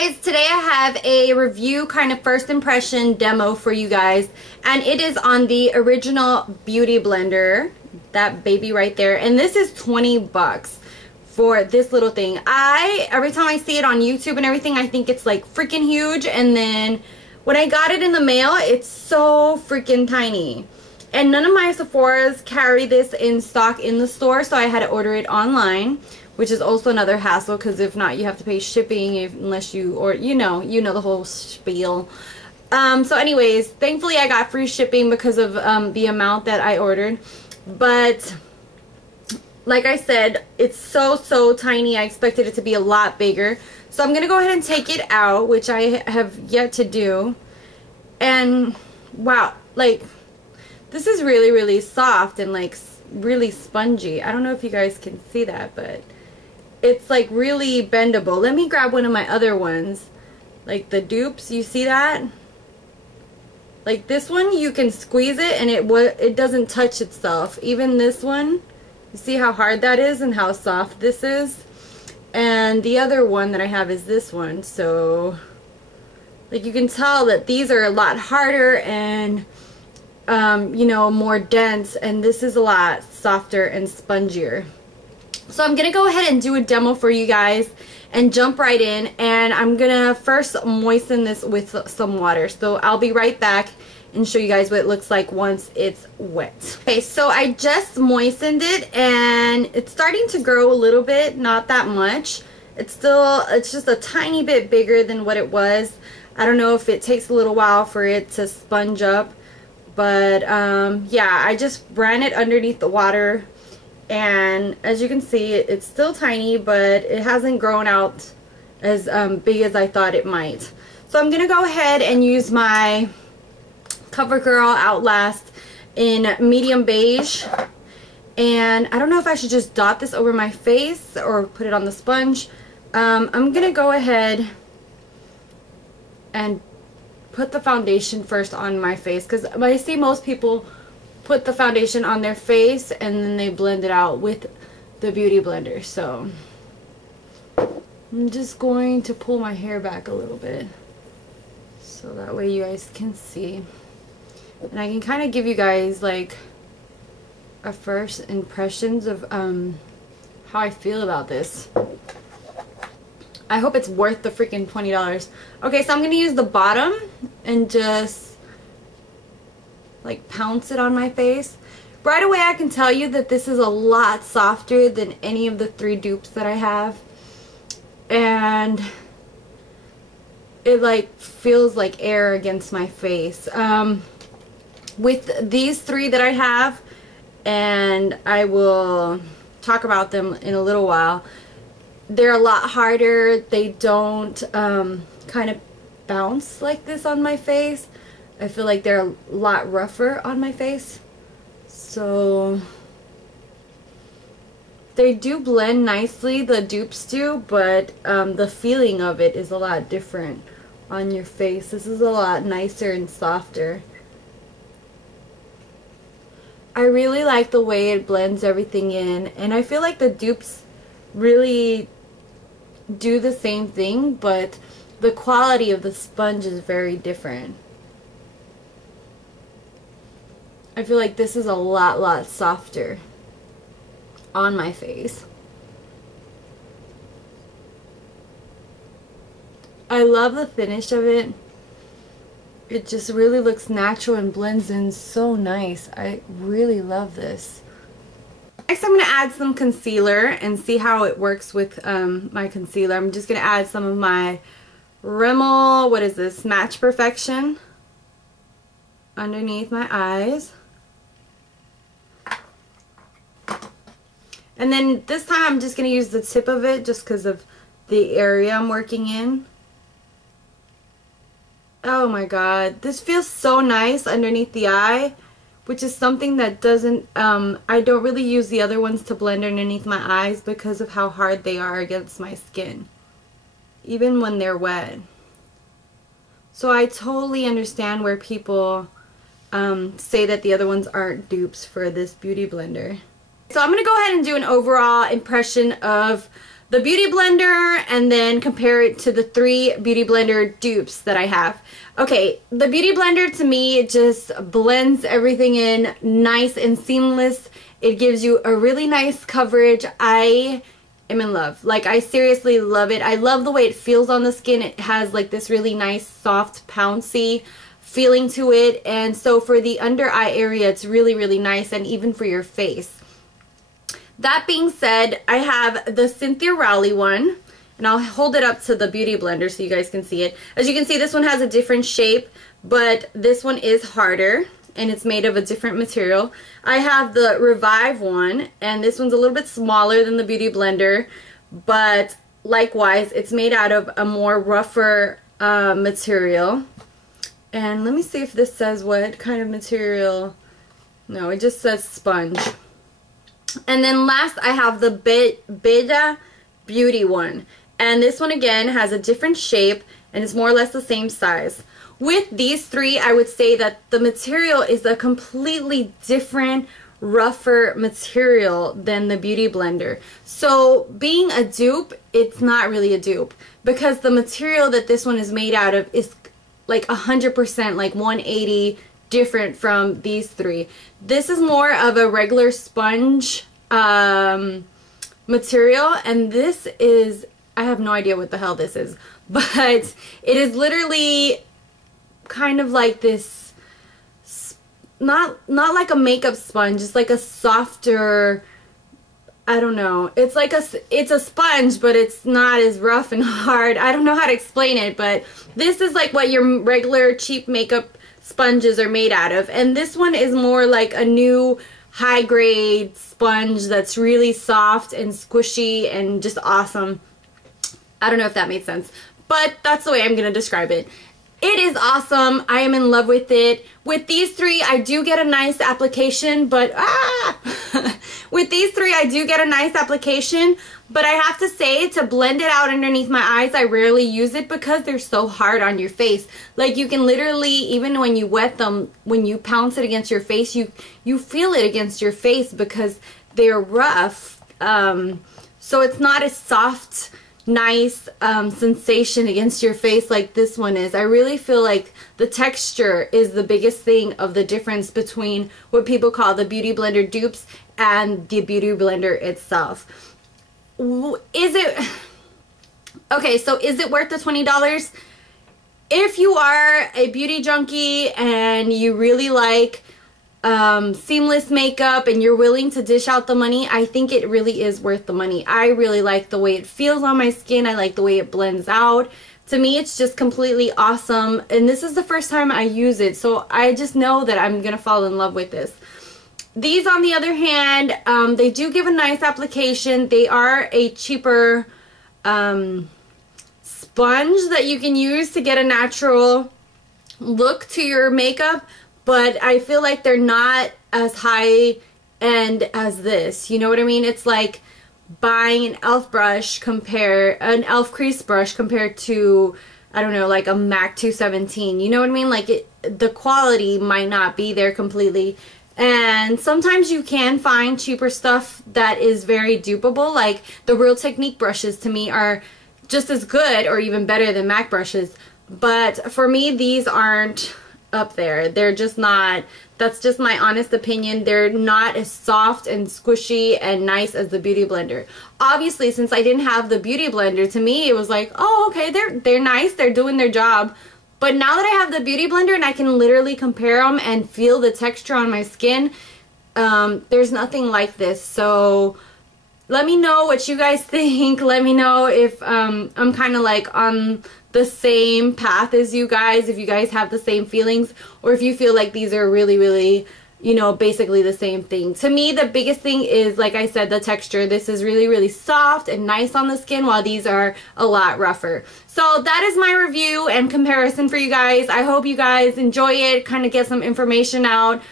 guys, today I have a review kind of first impression demo for you guys, and it is on the original Beauty Blender, that baby right there, and this is 20 bucks for this little thing. Every time I see it on YouTube and everything, I think it's like freaking huge, and then when I got it in the mail, it's so freaking tiny. And none of my Sephora's carry this in stock in the store, so I had to order it online, which is also another hassle, because if not, you have to pay shipping unless you, or you know the whole spiel. So anyways, thankfully I got free shipping because of the amount that I ordered. But like I said, it's so tiny. I expected it to be a lot bigger. So I'm going to go ahead and take it out, which I have yet to do. And wow, like this is really soft and like really spongy. I don't know if you guys can see that, but it's like really bendable. Let me grab one of my other ones, like the dupes. You see that? Like this one, you can squeeze it and it doesn't touch itself. Even this one, you see how hard that is and how soft this is? And the other one that I have is this one. So like you can tell that these are a lot harder and you know, more dense, and this is a lot softer and spongier. So I'm gonna go ahead and do a demo for you guys and jump right in, and I'm gonna first moisten this with some water. So I'll be right back and show you guys what it looks like once it's wet. Okay, so I just moistened it and it's starting to grow a little bit, not that much. It's just a tiny bit bigger than what it was. I don't know if it takes a little while for it to sponge up, but yeah, I just ran it underneath the water, and as you can see, it's still tiny, but it hasn't grown out as big as I thought it might. So I'm gonna go ahead and use my CoverGirl Outlast in medium beige, and I don't know if I should just dot this over my face or put it on the sponge. I'm gonna go ahead and put the foundation first on my face, because I see most people put the foundation on their face and then they blend it out with the Beauty Blender. So I'm just going to pull my hair back a little bit so that way you guys can see, and I can kind of give you guys like a first impressions of how I feel about this. I hope it's worth the freaking $20. Okay, so I'm going to use the bottom and just like pounce it on my face. Right away I can tell you that this is a lot softer than any of the 3 dupes that I have. And it like feels like air against my face. With these 3 that I have, and I will talk about them in a little while, they're a lot harder. They don't kind of bounce like this on my face. I feel like they're a lot rougher on my face. So they do blend nicely, the dupes do, but the feeling of it is a lot different on your face. This is a lot nicer and softer. I really like the way it blends everything in, and I feel like the dupes really do the same thing, but the quality of the sponge is very different. I feel like this is a lot softer on my face. I love the finish of it. It just really looks natural and blends in so nice. I really love this. Next I'm going to add some concealer and see how it works with my concealer. I'm just going to add some of my Rimmel, what is this, Match Perfection, underneath my eyes. And then this time I'm just going to use the tip of it just because of the area I'm working in. Oh my god, this feels so nice underneath the eye, which is something that doesn't, I don't really use the other ones to blend underneath my eyes because of how hard they are against my skin, even when they're wet. So I totally understand where people say that the other ones aren't dupes for this Beauty Blender. So I'm going to go ahead and do an overall impression of the Beauty Blender and then compare it to the 3 Beauty Blender dupes that I have. Okay, the Beauty Blender to me just blends everything in nice and seamless. It gives you a really nice coverage. I am in love. Like, I seriously love it. I love the way it feels on the skin. It has like this really nice soft pouncy feeling to it, and so for the under eye area it's really, really nice, and even for your face. That being said, I have the Cynthia Rowley one, and I'll hold it up to the Beauty Blender so you guys can see it. As you can see, this one has a different shape, but this one is harder, and it's made of a different material. I have the Revive one, and this one's a little bit smaller than the Beauty Blender, but likewise, it's made out of a more rougher material. And let me see if this says what kind of material. No, it just says sponge. And then last I have the Beta Beauty one. And this one again has a different shape and it's more or less the same size. With these 3, I would say that the material is a completely different, rougher material than the Beauty Blender. So being a dupe, it's not really a dupe, because the material that this one is made out of is like 100%, like 180 different from these 3. This is more of a regular sponge material, and this is, I have no idea what the hell this is, but it is literally kind of like this, not like a makeup sponge, it's like a softer, I don't know, it's like it's a sponge, but it's not as rough and hard. I don't know how to explain it, but this is like what your regular cheap makeup sponges are made out of, and this one is more like a new high grade sponge that's really soft and squishy and just awesome. I don't know if that made sense, but that's the way I'm gonna describe it. It is awesome. I am in love with it. With these 3, I do get a nice application, but with these 3, I do get a nice application, but I have to say, to blend it out underneath my eyes, I rarely use it because they're so hard on your face. Like, you can literally, even when you wet them, when you pounce it against your face, you feel it against your face because they're rough. So it's not as soft, nice sensation against your face like this one is. I really feel like the texture is the biggest thing of the difference between what people call the Beauty Blender dupes and the Beauty Blender itself. Is it okay? So is it worth the $20? If you are a beauty junkie and you really like seamless makeup and you're willing to dish out the money, I think it really is worth the money. I really like the way it feels on my skin. I like the way it blends out. To me, it's just completely awesome, and this is the first time I use it, so I just know that I'm gonna fall in love with this. These, on the other hand, they do give a nice application. They are a cheaper sponge that you can use to get a natural look to your makeup, but I feel like they're not as high end as this. You know what I mean? It's like buying an e.l.f. brush an e.l.f. crease brush compared to, I don't know, like a MAC 217. You know what I mean? Like, the quality might not be there completely. And sometimes you can find cheaper stuff that is very dupeable. Like the Real Technique brushes, to me, are just as good or even better than MAC brushes. But for me, these aren't up there. They're just not. That's just my honest opinion. They're not as soft and squishy and nice as the Beauty Blender. Obviously, since I didn't have the Beauty Blender, to me it was like, oh, okay, they're nice, they're doing their job. But now that I have the Beauty Blender and I can literally compare them and feel the texture on my skin, there's nothing like this. So let me know what you guys think. Let me know if I'm kind of like on the same path as you guys, if you guys have the same feelings, or if you feel like these are really, really, you know, basically the same thing. To me, the biggest thing is, like I said, the texture. This is really, really soft and nice on the skin, while these are a lot rougher. So that is my review and comparison for you guys. I hope you guys enjoy it, kind of get some information out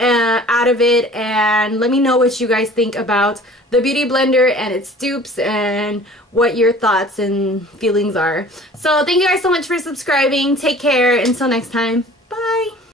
of it, and let me know what you guys think about the Beauty Blender and its dupes and what your thoughts and feelings are. So thank you guys so much for subscribing. Take care. Until next time. Bye.